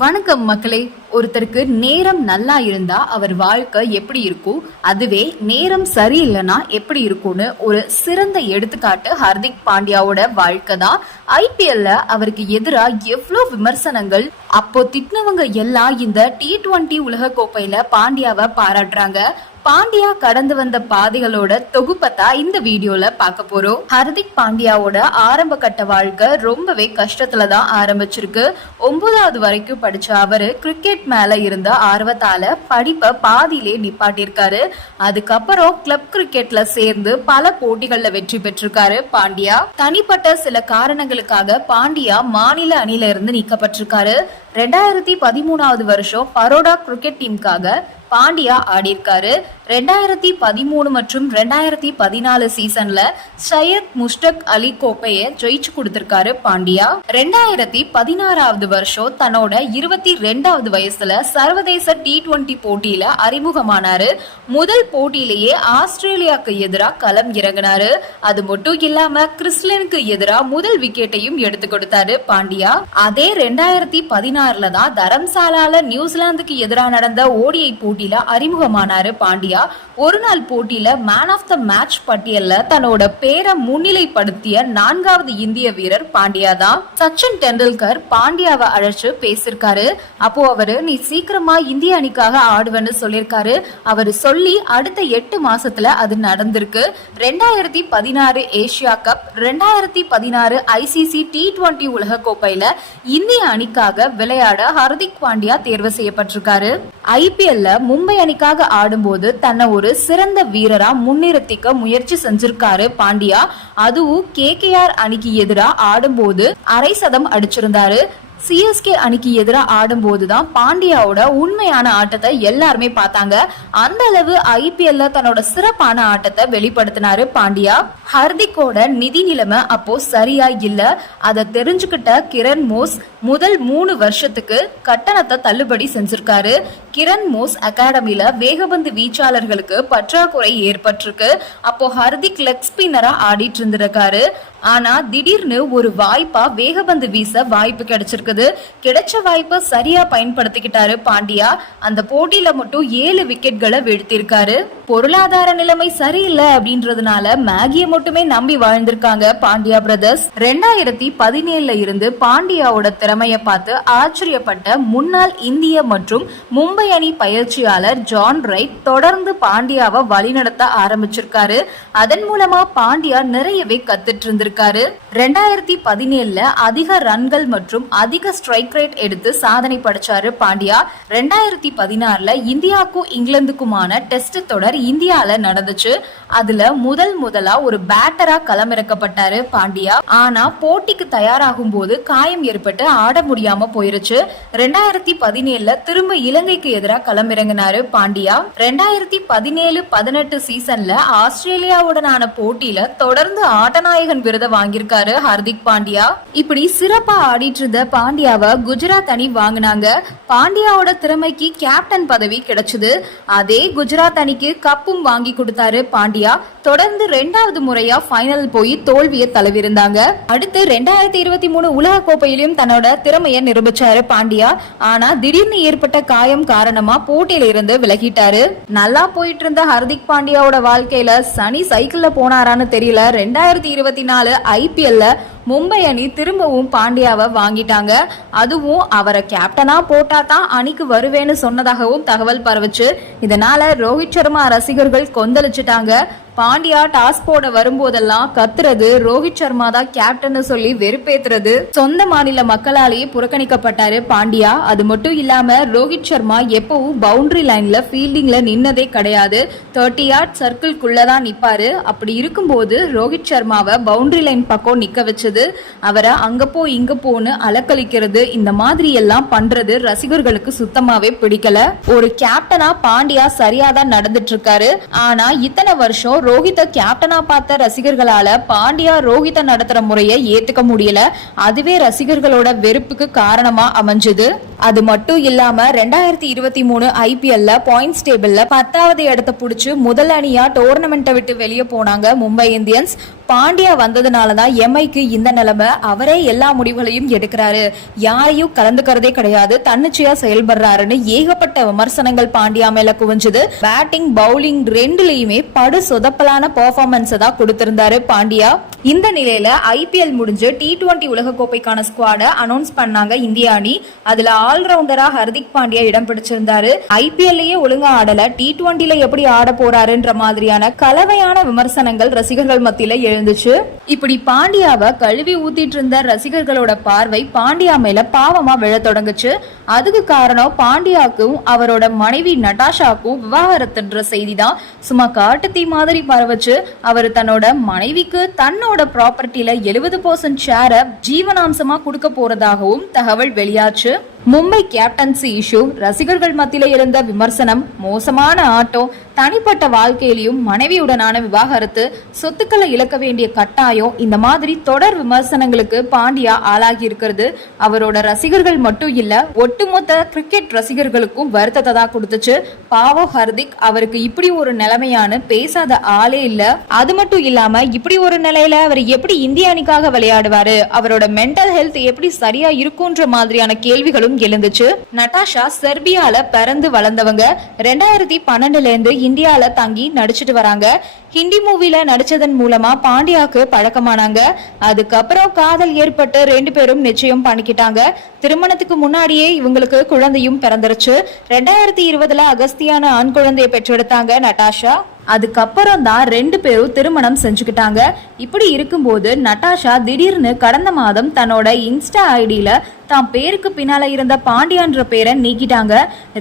வணக்கம் மக்களே. ஒருத்தருக்கு நேரம் நல்லா இருந்தா அவர் வாழ்க்கை எப்படி இருக்கும்? அதுவே நேரம் சரியில்லைன்னா எப்படி இருக்கும்னு ஒரு சிறந்த எடுத்துக்காட்டு ஹர்திக் பாண்டியாவோட வாழ்க்கை தான். ஐபிஎல்ல அவருக்கு எதிராக எவ்வளோ விமர்சனங்கள்? அப்போ திட்டினவங்க எல்லாம் இந்த டி டுவெண்ட்டி உலக கோப்பையில பாண்டியாவை பாராட்டுறாங்க. பாண்டியா கடந்து வந்த பாதைகளோட தொகுப்பத்தா இந்த வீடியோல பார்க்க போறோம். ஹர்திக் பாண்டியாவோட ஆரம்ப கட்ட வாழ்க்கை ரொம்பவே கஷ்டத்துல தான் ஆரம்பிச்சிருக்கு. ஒன்பதாவது வரைக்கும் படிச்ச அவரு கிரிக்கெட் மேல இருந்த ஆர்வத்தால படிப்பை பாதியிலே நிப்பாட்டியிருக்காரு. அதுக்கப்புறம் கிளப் கிரிக்கெட்ல சேர்ந்து பல போட்டிகள்ல வெற்றி பெற்றிருக்காரு பாண்டியா. தனிப்பட்ட சில காரணங்களுக்காக பாண்டியா மாநில அணில இருந்து நீக்கப்பட்டிருக்காரு. ரெண்டாயிரத்தி பதிமூணாவது வருஷம் பரோடா கிரிக்கெட் டீமுக்காக பாண்டியா ஆடியிருக்காரு. ரெண்டாயிரத்தி பதிமூணு மற்றும் ரெண்டாயிரத்தி பதினாலு சீசன்ல சையத் முஷ்டக் அலி கோப்பையை ஜெயிச்சு கொடுத்திருக்காரு பாண்டியா. ரெண்டாயிரத்தி பதினாறாவது வருஷம் தன்னோட இருபத்தி ரெண்டாவது வயசுல சர்வதேச டி டுவெண்டி போட்டியில அறிமுகமானாரு. முதல் போட்டியிலேயே ஆஸ்திரேலியாக்கு எதிராக களம் இறங்கினாரு. அது மட்டும் இல்லாம கிறிஸ்லனுக்கு எதிராக முதல் விக்கெட்டையும் எடுத்து கொடுத்தாரு பாண்டியா. அதே ரெண்டாயிரத்தி பதினாறுல தான் தரம்சாலால நியூசிலாந்துக்கு எதிராக நடந்த ஓடிஐ போட்டியில அறிமுகமானாரு பாண்டியா. ஒரு நாள் போட்டியில மேன் ஆஃப் த மேட்ச் பட்டியல்ல தன்னோட பேரை முன்னிலைப்படுத்திய நான்காவது இந்திய வீரர் பாண்டியா தான். சச்சின் டெண்டுல்கர் பாண்டியாவை அழைச்சு பேசியிருக்காரு. அப்போ அவரு நீ சீக்கிரமா இந்திய அணிக்காக ஆடுவேன்னு சொல்லியிருக்காரு. அவரு சொல்லி அடுத்த எட்டு மாசத்துல அது நடந்திருக்கு. ரெண்டாயிரத்தி பதினாறு ஏசியா கப் ரெண்டாயிரத்தி பதினாறு ஐசிசி டி டுவெண்டி உலக கோப்பையில இந்திய அணிக்காக விளையாட ஹர்திக் பாண்டியா தேர்வு செய்யப்பட்டிருக்காரு. ஐபிஎல்ல மும்பை அணிக்காக ஆடும்போது தன்னை ஒரு சிறந்த வீரரா முன்னிறுத்திக்க முயற்சி செஞ்சிருக்காரு பாண்டியா. அதுவும் கே கே ஆர் அணிக்கு எதிராக ஆடும்போது அரை சதம் அடிச்சிருந்தாரு. சிஎஸ்கே அணிக்கு எதிராக ஆடும்போது தான் பாண்டியாவோட உண்மையான ஆட்டத்தை எல்லாருமே பார்த்தாங்க. அந்த அளவு ஐபிஎல்ல தன்னோட சிறப்பான ஆட்டத்தை வெளிப்படுத்தினாரு பாண்டியா. ஹர்திக்கோட நிதி நிலைமை அப்போ சரியா இல்ல. அதை தெரிஞ்சுக்கிட்ட கிரண் மோஸ் முதல் மூணு வருஷத்துக்கு கட்டணத்தை தள்ளுபடி செஞ்சிருக்காரு. கிரண் மோஸ் அகாடமியில வேகபந்து வீச்சாளர்களுக்கு பற்றாக்குறை ஏற்பட்டிருக்கு. அப்போ ஹர்திக் லெக் ஸ்பின்னரா ஆடிட்டு இருந்திருக்காரு. ஆனா திடீர்னு ஒரு வாய்ப்பா வேகபந்து வீச வாய்ப்பு கிடைச்சிருக்குது. கிடைச்ச வாய்ப்பை சரியா பயன்படுத்திக்கிட்டாரு பாண்டியா. அந்த போட்டியில மட்டும் ஏழு விக்கெட்களை வீழ்த்திருக்காரு பொருளாதார நிலைமை சரியில்லை அப்படின்றதுனால மேகியை மட்டுமே நம்பி வாழ்ந்திருக்காங்க பாண்டியா பிரதர்ஸ். ரெண்டாயிரத்தி பதினேழுல இருந்து பாண்டியாவோட திறமையை பார்த்து ஆச்சரியப்பட்ட முன்னாள் இந்திய மற்றும் மும்பை அணி பயிற்சியாளர் ஜான் ரைட் தொடர்ந்து பாண்டியாவை வழிநடத்த ஆரம்பிச்சிருக்காரு. அதன் மூலமா பாண்டியா நிறையவே கத்துட்டு இருக்காரு ரெண்டாயிரத்தி பதினேழுல அதிக ரன்கள் மற்றும் அதிக ஸ்ட்ரைக் ரேட் எடுத்து சாதனை படைச்சாரு பாண்டியா. ரெண்டாயிரத்தி பதினாறுல இந்தியாவுக்கும் இங்கிலாந்துக்குமான டெஸ்ட் தொடர் இந்தியால நடந்துச்சு. அதுல முதல் முதலா ஒரு பேட்டரா களமிறக்கப்பட்டாரு பாண்டியா. ஆனா போட்டிக்கு தயாராகும் போது காயம் ஏற்பட்டு ஆட முடியாம போயிருச்சு. ரெண்டாயிரத்தி பதினேழுல திரும்ப இலங்கைக்கு எதிராக களமிறங்கினாரு பாண்டியா. ரெண்டாயிரத்தி பதினேழு பதினெட்டு சீசன்ல ஆஸ்திரேலியாவுடனான போட்டியில தொடர்ந்து ஆட்டநாயகன் விருது வாங்கியிருக்காரு ஹர்திக் பாண்டியா. இப்படி சிறப்பா ஆடிட்டு இருந்த பாண்டியாவை குஜராத் அணி வாங்கினாங்க. பாண்டியாவோட திறமைக்கு கேப்டன் பதவி கிடைச்சது. அதே குஜராத் அணிக்கு கப்பும் வாங்கி கொடுத்தாரு பாண்டியா. தொடர்ந்து ரெண்டாவது முறையா ஃபைனல் போய் தோல்வியை தழுவிருந்தாங்க அடுத்து ரெண்டாயிரத்தி இருபத்தி மூணு உலக கோப்பையிலும் தன்னோட திறமையை நிரூபிச்சாரு பாண்டியா. ஆனா திடீர்னு ஏற்பட்ட காயம் காரணமா போட்டியில இருந்து விலகிட்டாரு. நல்லா போயிட்டு இருந்த ஹர்திக் பாண்டியாவோட வாழ்க்கையில சனி சைக்கிள்ல போனாரான்னு தெரியல. ரெண்டாயிரத்தி இருபத்தி நாலு ஐபிஎல்ல மும்பை அணி திரும்பவும் பாண்டியாவை வாங்கிட்டாங்க. அதுவும் அவரை கேப்டனா போட்டா தான் அணிக்கு வருவேன்னு சொன்னதாகவும் தகவல் பரவுச்சு. இதனால ரோஹித் சர்மா ரசிகர்கள் கொந்தளிச்சிட்டாங்க. பாண்டியா டாஸ் போட வரும்போதெல்லாம் கத்துறது ரோஹித் சர்மா தான் கேப்டன் சொல்லி வெறுப்பேத்துறது. சொந்த மாநில மக்களாலேயே புறக்கணிக்கப்பட்டாரு பாண்டியா. அது மட்டும் இல்லாம ரோஹித் சர்மா எப்பவும் பவுண்டரி லைன்ல ஃபீல்டிங்ல நின்னதே கிடையாது. தேர்ட்டி யார்ட் சர்க்கிள்குள்ளதான் நிப்பாரு. அப்படி இருக்கும்போது ரோஹித் சர்மாவை பவுண்டரி லைன் பக்கம் நிக்க வச்சது அவரை அங்க போ இங்க போன்னு அலக்கழிக்கிறது இந்த மாதிரி எல்லாம் பண்றது ரசிகர்களுக்கு சுத்தமாவே பிடிக்கல. ஒரு கேப்டனா பாண்டியா சரியாதான் நடந்துட்டு இருக்காரு ஆனா இத்தனை வருஷம் ரோஹித்தை கேப்டனா பார்த்த ரசிகர்களால பாண்டியா ரோஹித்தை நடத்துற முறையை ஏத்துக்க முடியல. அதுவே ரசிகர்களோட வெறுப்புக்கு காரணமா அமைஞ்சது. அது மட்டும் இல்லாம ரெண்டாயிரத்தி இருபத்தி மூணு ஐபிஎல்ல பாயிண்ட்ஸ் டேபிள்ல பத்தாவது இடத்த பிடிச்சி முதல் அணியா டோர்னமெண்ட்டை விட்டு வெளியே போனாங்க மும்பை இந்தியன்ஸ். பாண்டியா வந்ததுனால தான் எம்ஐக்கு இந்த நிலைமை. அவரே எல்லா முடிவுகளையும் எடுக்கிறாரு. யாரையும் கலந்துக்கிறதே கிடையாது. தன்னிச்சையா செயல்படுறாருன்னு ஏகப்பட்ட விமர்சனங்கள் பாண்டியா மேல குவிஞ்சது. பேட்டிங் பவுலிங் ரெண்டுலயுமே படு சொதப்பலான பர்ஃபார்மன்ஸை தான் கொடுத்திருந்தாரு பாண்டியா. இந்த நிலையில ஐபிஎல் முடிஞ்சு டி டுவெண்டி உலகக்கோப்பைக்கான ஸ்குவாட அனௌன்ஸ் பண்ணாங்க இந்திய அணி. அதுல ஆல்ரவுண்டரா ஹர்திக் பாண்டியா இடம் பிடிச்சிருந்தாரு. ஐபிஎல்லையே ஒழுங்கா ஆடல. டி டுவெண்டில எப்படி ஆட போறாருன்ற மாதிரியான கலவையான விமர்சனங்கள் ரசிகர்கள் மத்தியில எழுந்துச்சு. இப்படி பாண்டியாவை கழுவி ஊத்திட்டு இருந்த ரசிகர்களோட பார்வை பாண்டியா மேல பாவமா விழ தொடங்குச்சு. அதுக்கு காரணம் பாண்டியாக்கும் அவரோட மனைவி நட்டாஷாக்கும் விவாகரத்துன்ற செய்தி தான் சும்மா காட்டுத்தீ மாதிரி பரவச்சு. அவர் தன்னோட மனைவிக்கு தன்னோட ப்ராப்பர்ட்டில எழுபது பர்சன்ட் ஷேரை ஜீவனாம்சமா கொடுக்க போறதாகவும் தகவல் வெளியாச்சு. மும்பை கேப்டன்சி இஷ்யூ ரசிகர்கள் மத்தியில இருந்த விமர்சனம் மோசமான ஆட்டம் தனிப்பட்ட வாழ்க்கையிலையும் மனைவியுடனான விவாகரத்து சொத்துக்களை இழக்க வேண்டிய கட்டாயம் இந்த மாதிரி தொடர் விமர்சனங்களுக்கு பாண்டியா ஆளாகி இருக்கிறது அவரோட ரசிகர்கள் மட்டும் இல்ல ஒட்டுமொத்த கிரிக்கெட் ரசிகர்களுக்கும் வருத்தத்தை தான் கொடுத்துச்சு. பாவோ ஹர்திக் அவருக்கு இப்படி ஒரு நிலைமையான பேசாத ஆளே இல்ல. அது மட்டும் இல்லாம இப்படி ஒரு நிலையில அவர் எப்படி இந்திய அணிக்காக விளையாடுவாரு? அவரோட மென்டல் ஹெல்த் எப்படி சரியா இருக்குன்ற மாதிரியான கேள்விகளும் எழுந்துச்சு. நட்டாஷா செர்பியால பிறந்து வளர்ந்தவங்க. ரெண்டாயிரத்தி பன்னெண்டுல இருந்து இந்தியால தங்கி நடிச்சிட்டு வராங்க. ஹிந்தி மூவில நடிச்சதன் மூலமா பாண்டியாக்கு பழக்கமானாங்க. அதுக்கப்புறம் காதல் ஏற்பட்டு ரெண்டு பேரும் நிச்சயம் பண்ணிக்கிட்டாங்க. திருமணத்துக்கு முன்னாடியே இவங்களுக்கு குழந்தையும் பிறந்துருச்சு. ரெண்டாயிரத்தி இருபதுல அகஸ்தியான ஆண் குழந்தையை பெற்றெடுத்தாங்க நட்டாஷா. அதுக்கப்புறம் தான் ரெண்டு பேரும் திருமணம் செஞ்சுக்கிட்டாங்க. இப்படி இருக்கும்போது நட்டாஷா திடீர்னு கடந்த மாதம் தன்னோட இன்ஸ்டா ஐடியில தான் பேருக்கு பின்னால இருந்த பாண்டியான்ற பேரை நீக்கிட்டாங்க.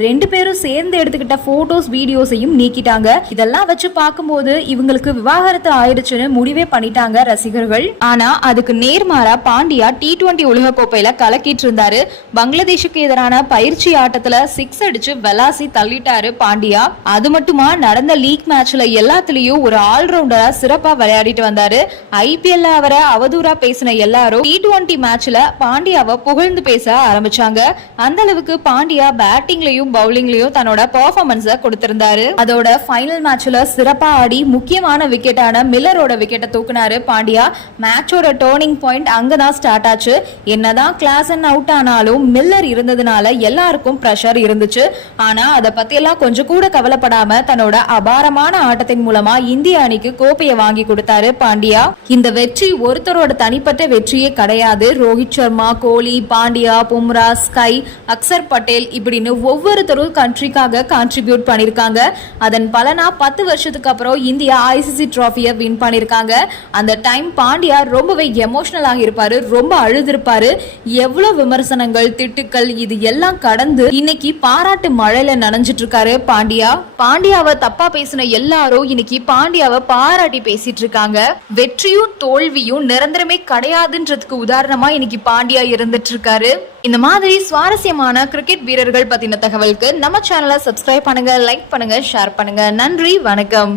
ரெண்டு பேரும் சேர்ந்து எடுத்துக்கிட்ட போட்டோஸ் வீடியோஸையும் நீக்கிட்டாங்க. இதெல்லாம் வச்சு பார்க்கும்போது இவங்களுக்கு விவாகரத்து ஆயிடுச்சுன்னு முடிவே பண்ணிட்டாங்க ரசிகர்கள். ஆனா அதுக்கு நேர்மாறா பாண்டியா டி டுவெண்டி உலகக்கோப்பையில கலக்கிட்டு இருந்தாரு. பங்களாதேஷுக்கு எதிரான பயிற்சி ஆட்டத்துல சிக்ஸ் அடிச்சு வெலாசி தள்ளிட்டாரு பாண்டியா. அது மட்டுமா நடந்த லீக் மேட்ச் மேட்ச்ல எல்லாத்துலயும் ஒரு ஆல்ரவுண்டரா சிறப்பா விளையாடிட்டு வந்தாரு. ஐபிஎல்ல அவரை அவதூறா பேசின எல்லாரும் டி டுவெண்டி மேட்ச்ல பாண்டியாவை புகழ்ந்து பேச ஆரம்பிச்சாங்க. அந்த அளவுக்கு பாண்டியா பேட்டிங்லயும் பவுலிங்லயும் தன்னோட பர்ஃபார்மன்ஸ கொடுத்திருந்தாரு. அதோட ஃபைனல் மேட்ச்ல சிறப்பா ஆடி முக்கியமான விக்கெட்டான மில்லரோட விக்கெட்டை தூக்குனாரு பாண்டியா. மேட்சோட டேர்னிங் பாயிண்ட் அங்கதான் ஸ்டார்ட் ஆச்சு. என்னதான் கிளாஸ் அண்ட் அவுட் ஆனாலும் மில்லர் இருந்ததுனால எல்லாருக்கும் ப்ரெஷர் இருந்துச்சு. ஆனா அதை பத்தி எல்லாம் கொஞ்சம் கூட கவலைப்படாம தன்னோட அபாரமான ஆட்டத்தின் மூலமா இந்திய அணிக்கு கோப்பையை வாங்கி கொடுத்தாரு பாண்டியா. இந்த வெற்றி ஒருத்தரோட தனிப்பட்ட வெற்றியே கிடையாது. ரோஹித் சர்மா கோலி பாண்டியா பும்ரா ஸ்கை அக்சர் பட்டேல் இப்படின்னு ஒவ்வொருத்தரும் கண்ட்ரிக்காக கான்ட்ரிபியூட் பண்ணிருக்காங்க. அதன் பலனா பத்து வருஷத்துக்கு அப்புறம் இந்தியா ஐசிசி டிராஃபியை வின் பண்ணிருக்காங்க. அந்த டைம் பாண்டியா ரொம்பவே எமோஷனல் ஆகியிருப்பாரு ரொம்ப அழுதிருப்பாரு. எவ்வளவு விமர்சனங்கள் திட்டுக்கள் இது எல்லாம் கடந்து இன்னைக்கு பாராட்டு மழையில நனைஞ்சிட்டு இருக்காரு பாண்டியா. பாண்டியாவை தப்பா பேசின எல்லாரும் இன்னைக்கு பாண்டியாவை பாராட்டி பேசிட்டு இருக்காங்க. வெற்றியும் தோல்வியும் நிரந்தரமே கிடையாதுன்றதுக்கு உதாரணமா இன்னைக்கு பாண்டியா இருந்துட்டு இருக்காரு. இந்த மாதிரி சுவாரஸ்யமான கிரிக்கெட் வீரர்கள் பத்தின தகவலுக்கு நம்ம சேனலை சப்ஸ்கிரைப் பண்ணுங்க லைக் பண்ணுங்க ஷேர் பண்ணுங்க. நன்றி வணக்கம்.